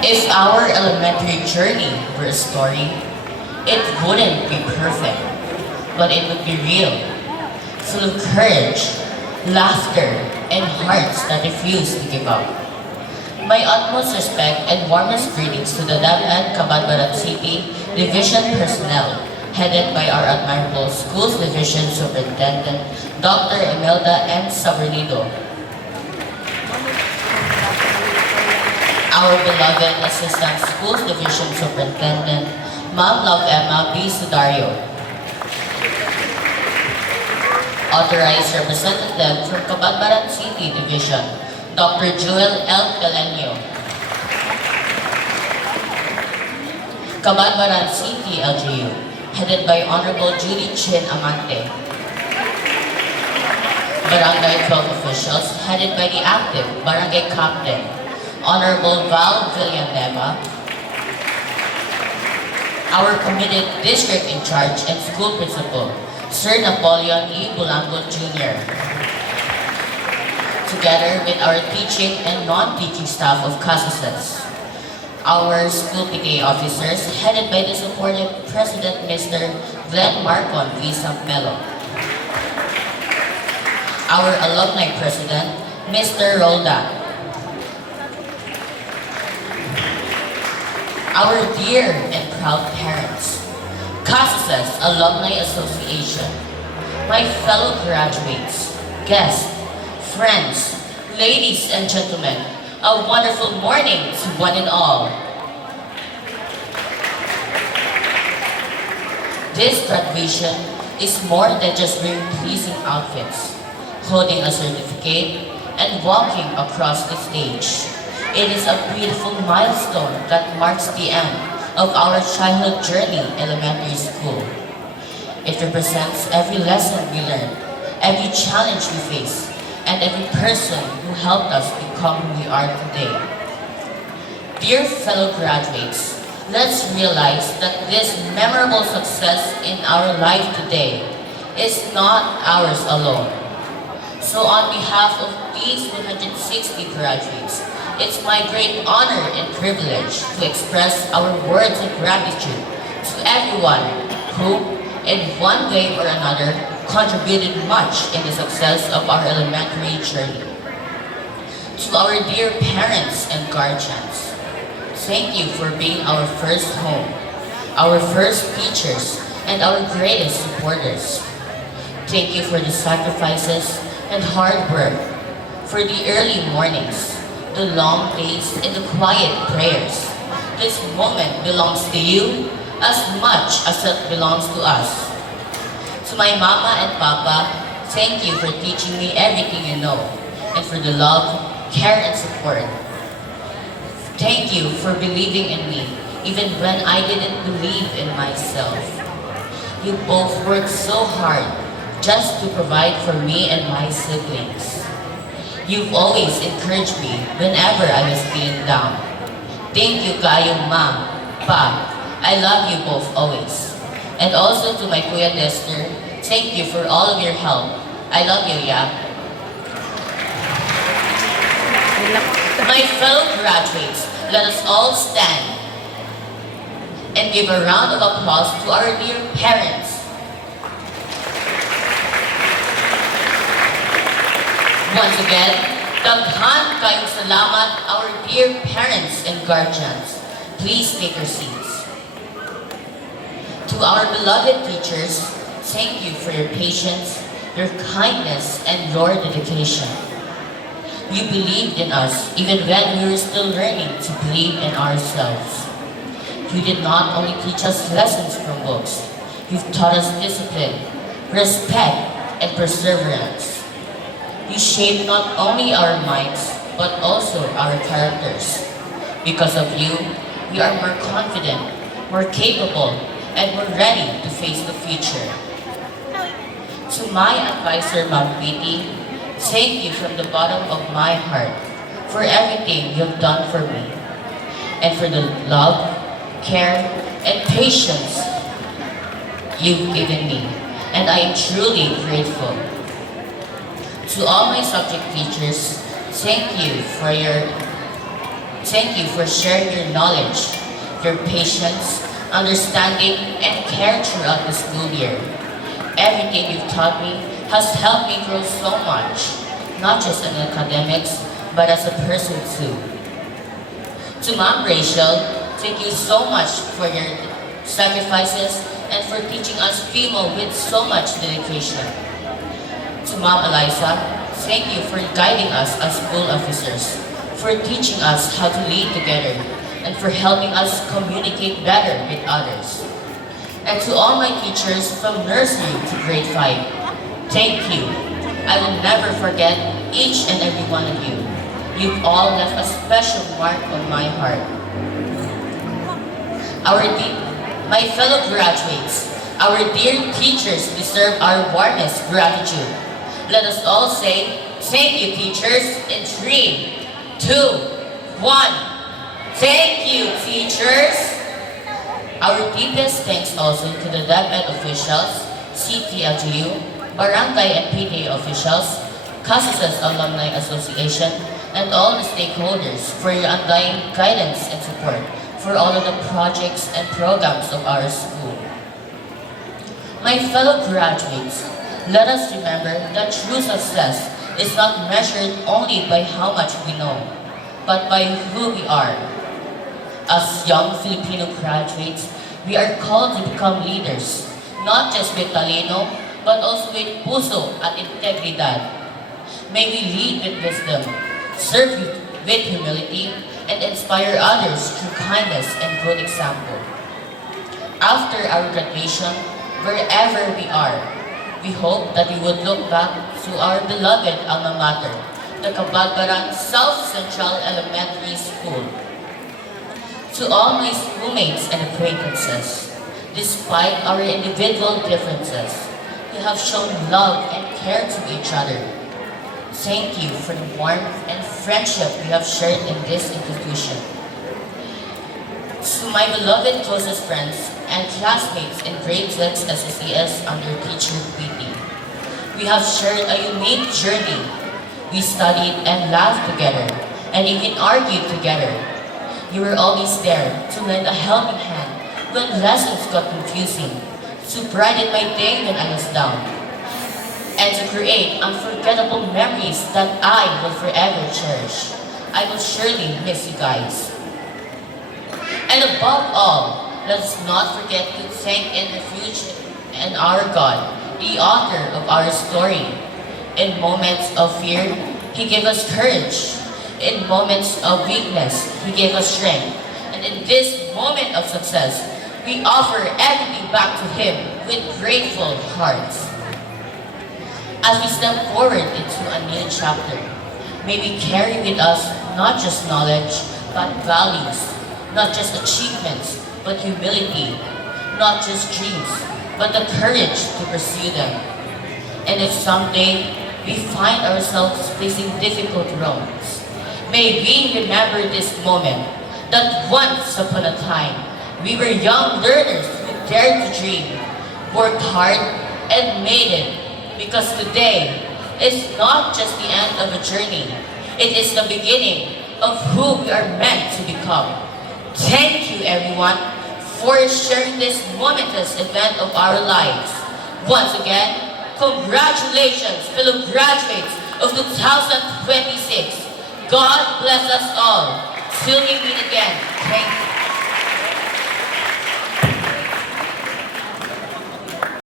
If our elementary journey were a story, it wouldn't be perfect, but it would be real, full of courage, laughter, and hearts that refuse to give up. My utmost respect and warmest greetings to the DepEd Cabanbaran City Division personnel, headed by our admirable Schools Division Superintendent, Dr. Imelda M. Sabernido, our beloved Assistant Schools Division Superintendent, Ma'am Love Emma B. Sudario, Authorized Representative from Cabanbaran City Division, Dr. Joel L. Calenio, Cabanbaran City LGU, headed by Honorable Judy Chin Amante, Barangay 12 officials, headed by the active Barangay Captain, Honorable Val Villanueva, our committed district in charge and school principal, Sir Napoleon E. Bulango Jr., together with our teaching and non-teaching staff of CASASES, our school PTA officers, headed by the supportive President Mr. Glenn Marcon V. Sampmelo, our alumni president, Mr. Roldan, our dear and proud parents, CASASES Alumni Association, my fellow graduates, guests, friends, ladies and gentlemen, a wonderful morning to one and all. This graduation is more than just wearing pleasing outfits, holding a certificate, and walking across the stage. It is a beautiful milestone that marks the end of our childhood journey elementary school. It represents every lesson we learned, every challenge we face, and every person who helped us become who we are today. Dear fellow graduates, let's realize that this memorable success in our life today is not ours alone. So on behalf of these 160 graduates, it's my great honor and privilege to express our words of gratitude to everyone who, in one way or another, contributed much in the success of our elementary journey. To our dear parents and guardians, thank you for being our first home, our first teachers, and our greatest supporters. Thank you for the sacrifices and hard work, for the early mornings, the long days, and the quiet prayers. This moment belongs to you as much as it belongs to us. To my mama and papa, thank you for teaching me everything you know, and for the love, care, and support. Thank you for believing in me, even when I didn't believe in myself. You both worked so hard just to provide for me and my siblings. You've always encouraged me whenever I was feeling down. Thank you kayong ma, pa. I love you both always. And also to my Kuya Lester, thank you for all of your help. I love you, ya. My fellow graduates, let us all stand and give a round of applause to our dear parents. Once again, daghan kayong salamat, our dear parents and guardians. Please take your seats. To our beloved teachers, thank you for your patience, your kindness, and your dedication. You believed in us even when we were still learning to believe in ourselves. You did not only teach us lessons from books, you've taught us discipline, respect, and perseverance. You shaped not only our minds, but also our characters. Because of you, we are more confident, more capable, and we're ready to face the future. To my advisor, Ma'am Piti, thank you from the bottom of my heart for everything you've done for me, and for the love, care, and patience you've given me, and I am truly grateful. To all my subject teachers, thank you for your Thank you for sharing your knowledge, your patience, understanding, and care throughout the school year. Everything you've taught me has helped me grow so much, not just in academics, but as a person too. To Mom Rachel, thank you so much for your sacrifices and for teaching us female with so much dedication. To Mom Eliza, thank you for guiding us as school officers, for teaching us how to lead together, and for helping us communicate better with others. And to all my teachers from nursery to grade 5, thank you. I will never forget each and every one of you. You've all left a special mark on my heart. My fellow graduates, our dear teachers deserve our warmest gratitude. Let us all say, thank you teachers, in 3, 2, 1. Thank you teachers! Our deepest thanks also to the DepEd officials, CTLGU, Barangay and PTA officials, CASAS Alumni Association, and all the stakeholders for your undying guidance and support for all of the projects and programs of our school. My fellow graduates, let us remember that true success is not measured only by how much we know, but by who we are. As young Filipino graduates, we are called to become leaders, not just with talino, but also with puso at integridad. May we lead with wisdom, serve with humility, and inspire others through kindness and good example. After our graduation, wherever we are, we hope that we would look back to our beloved alma mater, the Cabagbaran South Central Elementary School. To all my schoolmates and acquaintances, despite our individual differences, we have shown love and care to each other. Thank you for the warmth and friendship we have shared in this institution. To my beloved closest friends and classmates in grade 6 SSES under teacher PT, we have shared a unique journey. We studied and laughed together, and even argued together. You were always there to lend a helping hand when lessons got confusing, to brighten my day when I was down, and to create unforgettable memories that I will forever cherish. I will surely miss you guys. And above all, let us not forget to thank and refuge in our God, the author of our story. In moments of fear, He gave us courage. In moments of weakness, He gave us strength. And in this moment of success, we offer everything back to Him with grateful hearts. As we step forward into a new chapter, may we carry with us not just knowledge, but values, not just achievements, but humility, not just dreams, but the courage to pursue them. And if someday we find ourselves facing difficult roads, may we remember this moment, that once upon a time, we were young learners who dared to dream, worked hard, and made it. Because today is not just the end of a journey, it is the beginning of who we are meant to become. Thank you everyone for sharing this momentous event of our lives. Once again, congratulations fellow graduates of 2026. God bless us all. Till we meet again.